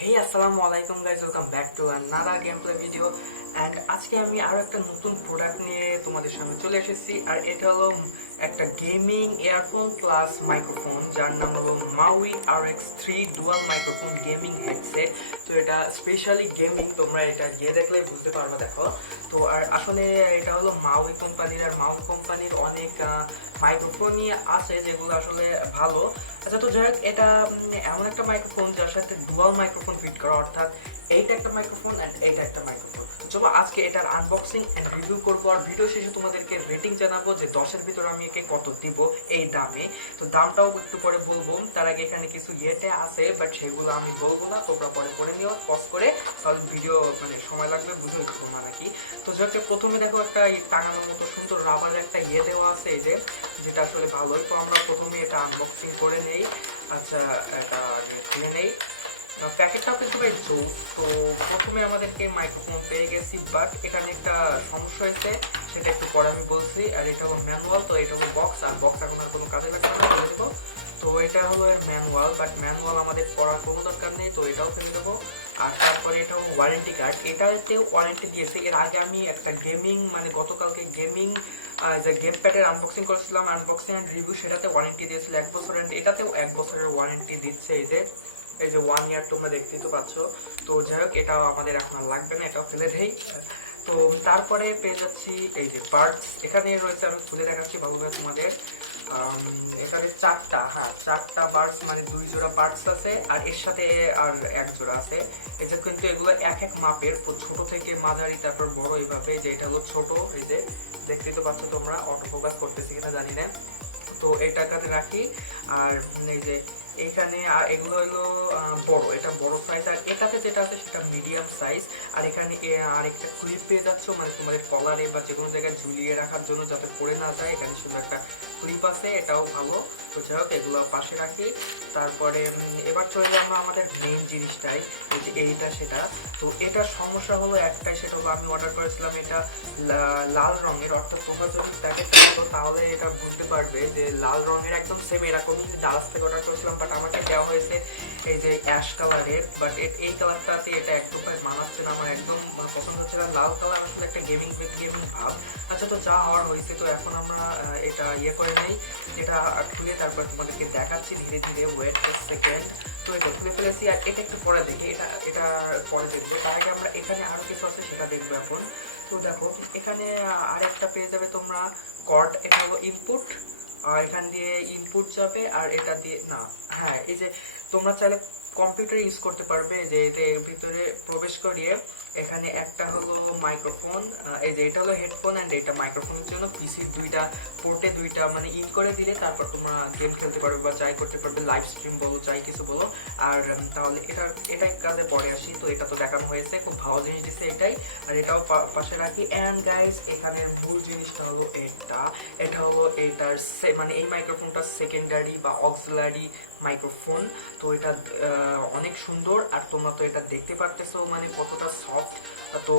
Hey assalamu alaikum guys, welcome back to another gameplay video and আজকে আমি আরো একটা নতুন প্রোডাক্ট নিয়ে তোমাদের সামনে চলে এসেছি আর এটা হলো একটা গেমিং ইয়ারফোন প্লাস মাইক্রোফোন যার নাম হলো Mowi Rx3 dual microphone gaming headset. তো এটা স্পেশালি গেমিং, তোমরা এটা গিয়ে দেখলে বুঝতে পারবে। দেখো তো আর আসলে এটা হলো Mowi কোম্পানির, আর Mowi কোম্পানির অনেক মাইক্রোফোনই আছে যেগুলো আসলে ভালো। আচ্ছা, তো যাই হোক, এটা এমন একটা মাইক্রোফোন যার সাথে ডুয়াল মাইক্রোফোন ফিট করা, অর্থাৎ এইটা একটা মাইক্রোফোন এন্ড এইটা একটা মাইক্রোফোন। চলো আজকে এটার আনবক্সিং এন্ড রিভিউ করবো, আর ভিডিও শেষে তোমাদেরকে রেটিং জানাবো যে 10-এর ভিতরে আমি একে কত দিব এই দামে। তো দামটাও একটু পরে বলবো, তার আগে এখানে কিছু ইয়েতে আছে বাট সেগুলো আমি বলবো না, তোমরা পরে পরে নিও পজ করে, তাহলে ভিডিও সময় লাগবে, বুঝে উঠবো তোমরা নাকি। তো যাকে প্রথমে দেখো একটা টাঙানোর মতো সুন্দর রাবারের একটা দেওয়া আছে, এই যেটা আসলে ভালোই। তো আমরা প্রথমে এটা আনবক্সিং করে নেই। আচ্ছা, এটা খুলে নেই। প্যাকেটটাও কিন্তু বেশ জোস। তো প্রথমে আমাদেরকে মাইক্রোফোন পেয়ে গেছি, বাট এখানে একটা সমস্যা হয়েছে, সেটা একটু পরে আমি বলছি। আর এটা হলো ম্যানুয়াল, তো এটা হলো বক্স, আর বক্স এখন আর কোনো কাজে লাগবে না, ফেলে দেবো। তো এটা হলো এর ম্যানুয়াল, বাট ম্যানুয়াল আমাদের পড়ার কোনো দরকার নেই, তো এটাও ফেলে দেবো। আর তারপরে এটা হলো ওয়ারেন্টি কার্ড, এটাতেও ওয়ারেন্টি দিয়েছে। এর আগে আমি একটা গেমিং গতকালকে গেমিং যে গেম প্যাডের আনবক্সিং করেছিলাম, আনবক্সিং অ্যান্ড রিভিউ, সেটাতে ওয়ারেন্টি দিয়েছিল 1 বছর, অ্যান্ড এটাতেও 1 বছরের ওয়ারেন্টি দিচ্ছে। এই যে 1 ইয়ার তোমরা দেখতেই তো পাচ্ছ। তো যাই হোক, এটাও আমাদের এখন আর লাগবে না, এটাও ফেলে দেই। তো তারপরে পেয়ে যাচ্ছি এই যে পার্টস, এখানে রয়েছে, আমি খুলে দেখাচ্ছি ভালোভাবে তোমাদের। এখানে চারটা বার্ডস, 2 জোড়া বার্ডস আছে, আর এর সাথে আর 1 জোড়া আছে। এই যে কিন্তু এগুলো এক এক মাপের, ছোট থেকে মাঝারি তারপর বড়, এইভাবে। যে এটা হলো ছোট, এই যে দেখতেই তো পাচ্ছ তোমরা, অটো ফোকাস করতেছি কিনা জানি না। তো এটাতে রাখি। আর এই যে এইখানে এগুলো হলো বড়, এটা বড় সাইজ, আর এটাতে যেটা আছে সেটা মিডিয়াম সাইজ। আর এখানে আরেকটা ক্লিপ পেয়ে যাচ্ছ, তোমাদের কলারে বা যে কোনো জায়গায় ঝুলিয়ে রাখার জন্য, যাতে পড়ে না যায়। এখানে শুধু একটা ক্লিপ আছে, এটাও ভালো। তো যাই হোক, এগুলো পাশে রাখি। তারপরে এবার চলে যাবো আমাদের মেইন জিনিসটাই, এইটা সেটা। তো এটার সমস্যা হলো একটাই, সেটা হলো আমি অর্ডার করেছিলাম এটা লাল রঙের, অর্থাৎ তোমরা যদি প্যাকেটটা দেখো তাহলে এটা বুঝতে পারবে যে লাল রঙের একদম সেম এরকমই ডালাস থেকে অর্ডার করেছিলাম, বাট আমারটা দেওয়া হয়েছে এই যে অ্যাশ কালারের। বাট এই কালারটাতে এটা একদম মানাচ্ছে না, আমার একদম পছন্দ হচ্ছে না। লাল কালার আসলে একটা গেমিং ভাব। আচ্ছা, তো যা হওয়ার হয়েছে, তো এখন আমরা এটা করে নেই, এটা খুলে তারপর তোমাদেরকে দেখাচ্ছি ধীরে ধীরে। Wait second. তো এটা খুলে ফেলেছি, আর এটা একটু পরে দেখি, এটা পরে দেখবো। তার আগে আমরা এখানে আরো কিছু আছে সেটা দেখবো এখন। তো দেখো, এখানে আরেকটা পেয়ে যাবে তোমরা কর্ড, এটা হলো ইনপুট, এখান দিয়ে ইনপুট যাবে, আর এটা দিয়ে এই যে তোমরা চাইলে কম্পিউটার ইউজ করতে পারবে, যে এটা এর ভিতরে প্রবেশ করিয়ে এখানে একটা হলো মাইক্রোফোন, এই যে এটা হলো হেডফোন, এন্ড এটা মাইক্রোফোনের জন্য পিসির দুইটা পোর্টে দুইটা ইন করে দিলে তারপর তোমরা গেম খেলতে পারবে বা যাই করতে পারবে, লাইভ স্ট্রিম বলো, যাই কিছু বলো। আর তাহলে এটাই কাজে পরে আসি। তো এটা তো দেখানো হয়েছে, খুব ভালো জিনিস দিচ্ছে এটাই, আর এটাও পাশে রাখি। এন্ড গাইস, এখানে মূল জিনিসটা হলো এটা হলো এটার এই মাইক্রোফোনটা সেকেন্ডারি বা অক্সিলারি মাইক্রোফোন। তো এটা অনেক সুন্দর, আর তোমরা তো এটা দেখতে পারতেছো কতটা সফট। তো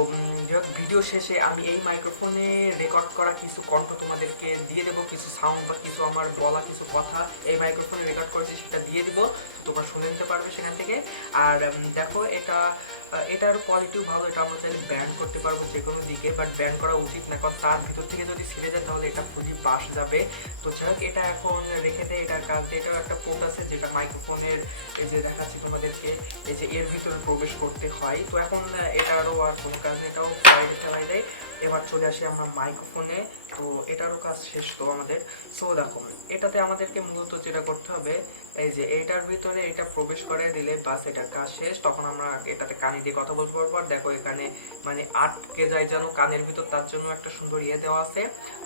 ভিডিও শেষে আমি এই মাইক্রোফোনে রেকর্ড করা কিছু কণ্ঠ তোমাদেরকে দিয়ে দেবো, কিছু সাউন্ড বা কিছু আমার বলা কিছু কথা এই মাইক্রোফোনে রেকর্ড করেছি, সেটা দিয়ে দিব, তোমরা শুনে নিতে পারবে সেখান থেকে। আর দেখো, এটার কোয়ালিটিও ভালো, এটা আমরা চাইলে ব্যান্ড করতে পারবো যে কোনো দিকে, বাট ব্যান্ড করা উচিত না, কারণ তার ভিতর থেকে যদি ছিঁড়ে যায় তাহলে এটা খুবই বাস যাবে। তো যাই হোক, এটা এখন রেখে দেয়। এটার কাজ, এটাও একটা পোর্ট আছে যেটা মাইক্রোফোনের, এই যে দেখাচ্ছি তোমাদেরকে, এই যে এর ভিতরে প্রবেশ করতে হয়। তো এখন এটারও আর কোনো কাজ নেই, এটাও বাইরে চালাই দেয়। এবার চলে আসি আমরা মাইক্রোফোনে। তো এটারও কাজ শেষ তো আমাদের। সো দেখো, এটাতে আমাদেরকে মূলত যেটা করতে হবে, এই যে এইটার ভিতরে এটা প্রবেশ করে দিলে বাস, এটার কাজ শেষ। তখন আমরা এটাতে কানে দিয়ে কথা বলতে পারবো। আর দেখো, এখানে আটকে যায় যেন কানের ভিতর, তার জন্য একটা সুন্দর দেওয়া আছে।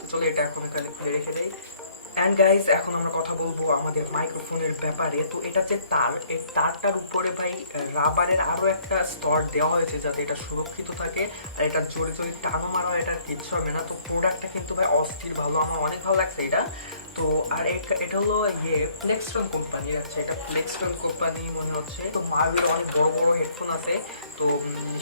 চলো এটা এখন এখানে খুলে রেখে দেই। এন্ড গাইজ, এখন আমরা কথা বলবো আমাদের মাইক্রোফোনের ব্যাপারে। তো এটা যে এই তারটার উপরে রাবারের আরো একটা স্তর দেওয়া হয়েছে যাতে এটা সুরক্ষিত থাকে, আর এটা জোরে জোরে টানো মারা, এটার কিচ্ছু হবে না। তো প্রোডাক্টটা কিন্তু অস্থির ভালো, আমার অনেক ভালো লাগছে এটা। তো আর এটা হলো প্লেক্সটন কোম্পানির। আচ্ছা, এটা প্লেক্সটন কোম্পানি মনে হচ্ছে। তো মাভির অনেক বড় বড় হেডফোন আছে, তো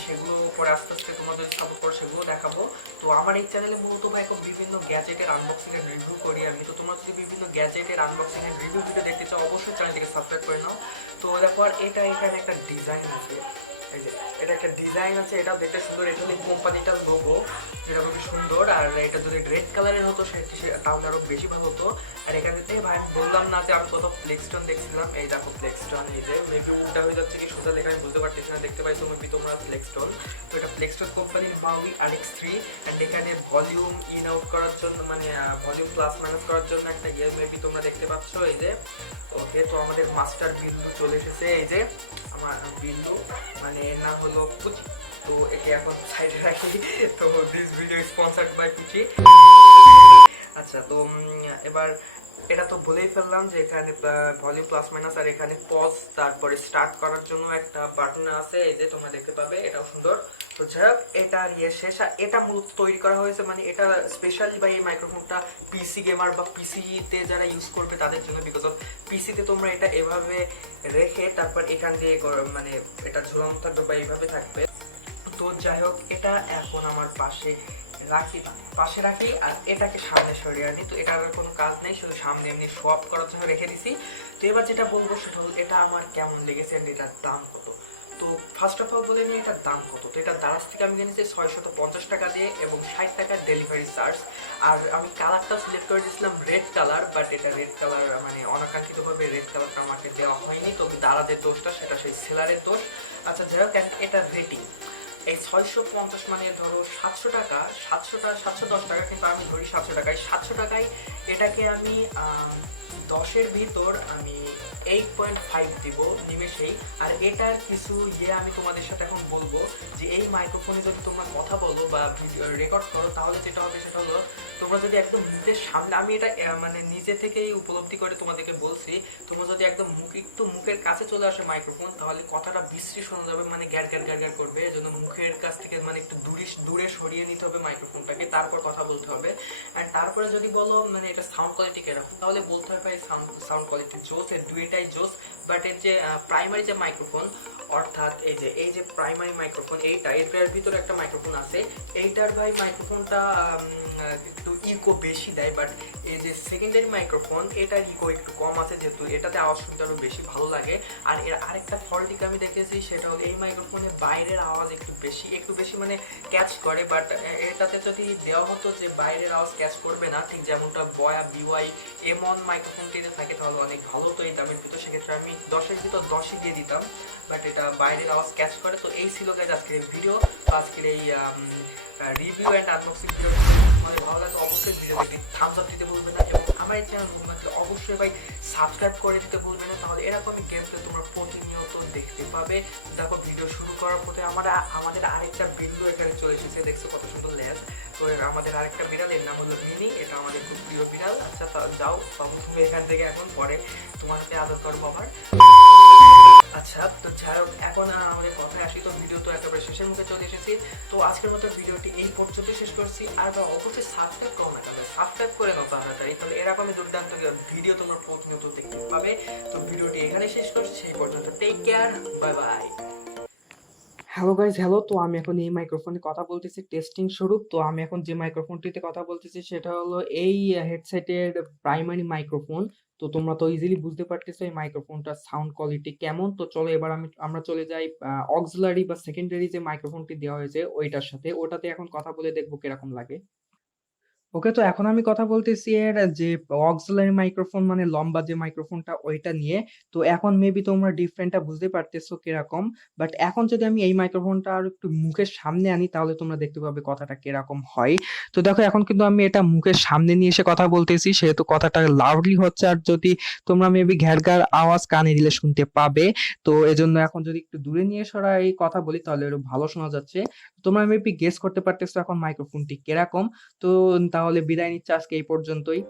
সেগুলো পরে আস্তে আস্তে তোমরা যদি সাপোর্ট করো সেগুলো দেখাবো। তো আমার এই চ্যানেলে মূলত ভাই বিভিন্ন গ্যাজেটের আনবক্সিং এর রিভিউ করি আমি। তো তোমরা যদি বিভিন্ন গ্যাজেটের আনবক্সিং এর রিভিউ ভিডিও দেখতে চাও অবশ্যই চ্যানেলটিকে সাবস্ক্রাইব করে নাও। তো দেখো, আর এখানে একটা ডিজাইন আছে, এই যে এটা একটা ডিজাইন আছে, এটাও দেখতে সুন্দর। এটা হলো কোম্পানিটার লোগো, যেটা খুবই সুন্দর। আর এটা যদি রেড কালারের হতো তাহলে আরো বেশি ভালো হতো। আর এখানে ভাই আমি বললাম না যে আমি কত প্লেক্সটন দেখছিলাম। এই দেখো প্লেক্সটন, এই যে মেবি উল্টা হয়ে যাচ্ছে কি সোজা লেখা আমি বুঝতে পারতেছি না, দেখতে পাইছো মেবি তোমরা প্লেক্সটন। তো এটা প্লেক্সটন কোম্পানির মাউই RX3। অ্যান্ড এখানে ভলিউম ইন আউট করার জন্য, মানে ভলিউম প্লাস মাইনাস করার জন্য একটা মেবি তোমরা দেখতে পাচ্ছ, এই যে। ওকে, তো আমাদের মাস্টার বিল্লু চলে এসেছে, এই যে আমার বিল্লু, মানে এর নাম হলো পুচি। তো একে এখন সাইডে রাখি। তো দিস ভিডিও স্পন্সার্ড বাই পুচি। আচ্ছা, তো এবার এটা তো বলেই ফেললাম যে এখানে ভলিউম প্লাস মাইনাস, আর এখানে পজ, তারপরে স্টার্ট করার জন্য একটা বাটন আছে, এই যে তোমরা দেখতে পাবে, এটাও সুন্দর। তো যাই হোক, এটা শেষ। আর এটা মূলত তৈরি করা হয়েছে, মানে এটা স্পেশালি বা এই মাইক্রোফোনটা পিসি গেমার বা পিসিতে যারা ইউজ করবে তাদের জন্য। বিকজ অফ পিসিতে তোমরা এটা এভাবে রেখে তারপর এখান দিয়ে মানে এটা ঝুলানো থাকবে বা এইভাবে থাকবে। তো যাই হোক, এটা এখন আমার পাশে রাখি আর এটাকে সামনে সরিয়ে আনি। তো এটার কোনো কাজ নেই, শুধু সামনে এমনি শো আপ করার জন্য রেখে দিছি। তো এবার যেটা বলবো সেটা হলো এটা আমার কেমন লেগেছে, এটার দাম কত। তো ফার্স্ট অফ অল বলে নিই এটার দাম কত। তো এটা দারাজ থেকে আমি কিনেছি 650 টাকা দিয়ে এবং 60 টাকার ডেলিভারি চার্জ। আর আমি কালারটা সিলেক্ট করে দিয়েছিলাম রেড কালার, বাট এটা রেড কালার মানে অনাকাঙ্ক্ষিতভাবে রেড কালারটা আমাকে দেওয়া হয়নি। তো দারাজের দোষটা সেটা সেই সেলারের দোষ। আচ্ছা, যাই হোক, এটা রেটিং এই 650, মানে ধরো 710 টাকা, কিন্তু আমি ধরি 700 টাকায়। 700 টাকায় এটাকে আমি 10-এর ভিতর আমি 8.5 দিব নিমেষেই। আর এটার কিছু আমি তোমাদের সাথে এখন বলবো যে এই মাইক্রোফোনে যদি তোমরা কথা বলো বা ভিডিও রেকর্ড করো, তাহলে যেটা হবে সেটা হলো তোমরা যদি একদম মুখের সামনে, আমি এটা মানে নিজে থেকেই উপলব্ধি করে তোমাদেরকে বলছি, তোমরা যদি একদম একটু মুখের কাছে চলে আসে মাইক্রোফোন, তাহলে কথাটা বিশ্রী শোনা যাবে, মানে গ্যার গ্যার গ্যার গ্যার করবে। এজন্য মুখের কাছ থেকে মানে একটু দূরে সরিয়ে নিতে হবে মাইক্রোফোনটাকে, তারপর কথা বলতে হবে। আর তারপরে যদি বলো মানে এটা সাউন্ড কোয়ালিটি কিরকম, তাহলে বলতে হবে সাউন্ড কোয়ালিটি জোস, এর দুইটাই জোস। বাট এর যে প্রাইমারি যে মাইক্রোফোন, অর্থাৎ এই যে প্রাইমারি মাইক্রোফোন, এটার ভিতরে একটা মাইক্রোফোন আছে, এইটার ভাই মাইক্রোফোনটা একটু ইকো বেশি দেয়। বাট এই যে সেকেন্ডারি মাইক্রোফোন, এটার ইকো একটু কম আছে, যেহেতু এটাতে আওয়াজ শুনতে আরো বেশি ভালো লাগে। আর এর আরেকটা ফল্টিক আমি দেখেছি, সেটা হলো এই মাইক্রোফোনে বাইরের আওয়াজ একটু বেশি মানে ক্যাচ করে। বাট এটাতে যদি দেওয়া হতো যে বাইরের আওয়াজ ক্যাচ করবে না, ঠিক যেমনটা BY M1 মাইক্রোফোনটিতে থাকে, তাহলে অনেক ভালো হতো এই দামের ভিতর। সেক্ষেত্রে আমি 10-এর ভিতর 10ই দিয়ে দিতাম, বাট এটা বাইরের আওয়াজ ক্যাচ করে। তো এই ছিল গাইজ আজকের এই ভিডিও, আজকের এই রিভিউ অ্যান্ড আনবক্সিং ভিডিও। মানে ভালো লাগে অবশ্যই ভিডিওতে থামস আপ দিতে ভুলবে না, এবং আমার এই চ্যানেল অবশ্যই ভাই সাবস্ক্রাইব করে দিতে ভুলবে না। তাহলে এরকমই গেম প্লে তোমরা প্রতিনিয়ত দেখতে পাবে। দেখো, ভিডিও শুরু করার পথে আমাদের আরেকটা বিল্লু এখানে চলে এসেছে, দেখছো কত সুন্দর লেজ। তো আমাদের আরেকটা বিড়াল, এর নাম হলো মিনি, এটা আমাদের খুব প্রিয় বিড়াল। আচ্ছা, যাও বাবু তুমি এখান থেকে, এখন পরে তোমার সাথে আদর করবো আবার। আচ্ছা, তো যাই হোক, এখন আমাদের কথায় আসি। তো ভিডিও তো একেবারে শেষের মুখে চলে এসেছি। তো আজকের মতো ভিডিওটি এই পর্যন্ত শেষ করছি। আর অবশ্যই সাবস্ক্রাইব করো না কেন, সাবস্ক্রাইব করে নাও তাড়াতাড়ি, তাহলে এরকমই দুর্দান্ত ভিডিও তোমরা প্রতিনিয়ত দেখতে পাবে। তো ভিডিওটি এখানে শেষ করছি, সেই পর্যন্ত take care, bye bye. Hello guys, hello. তো আমি এখন এই মাইক্রোফোনে কথা বলতেছি টেস্টিং স্বরূপ। তো আমি এখন যে মাইক্রোফোনটিতে কথা বলতেছি সেটা হলো এই হেডসেটের প্রাইমারি মাইক্রোফোন। তো তোমরা তো ইজিলি বুঝতে পারতেছো এই মাইক্রোফোনটার সাউন্ড কোয়ালিটি কেমন। তো চলো এবার আমরা চলে যাই অক্সিলারি বা সেকেন্ডারি যে মাইক্রোফোনটি দেওয়া হয়েছে ওইটার সাথে, ওটাতে এখন কথা বলে দেখবো কিরকম লাগে। ওকে, তো এখন আমি কথা বলতেছি এর যে অক্সিলারি মাইক্রোফোন, মানে লম্বা যে মাইক্রোফোনটা ওইটা নিয়ে। তো এখন মেবি তোমরা ডিফারেন্টটা বুঝতে পারতেছো কিরকম। বাট এখন যদি আমি এই মাইক্রোফোনটা আর একটু মুখের সামনে আনি, তাহলে তোমরা দেখতে পাবে কথাটা কিরকম হয়। তো দেখো, এখন কিন্তু আমি এটা মুখের সামনে নিয়ে এসে কথা বলতেছি, সেহেতু কথাটা লাউডলি হচ্ছে। আর যদি তোমরা মেবি ঘ্যারঘ্যার আওয়াজ কানে দিলে শুনতে পাবে। তো এজন্য এখন যদি একটু দূরে নিয়ে সরাই কথা বলি, তাহলে একটু ভালো শোনা যাচ্ছে। তোমরা মেবি গেস করতে পারতেছো এখন মাইক্রোফোনটি কিরকম। তো তাহলে বিদায় নিচ্ছি আজকে এই পর্যন্তই।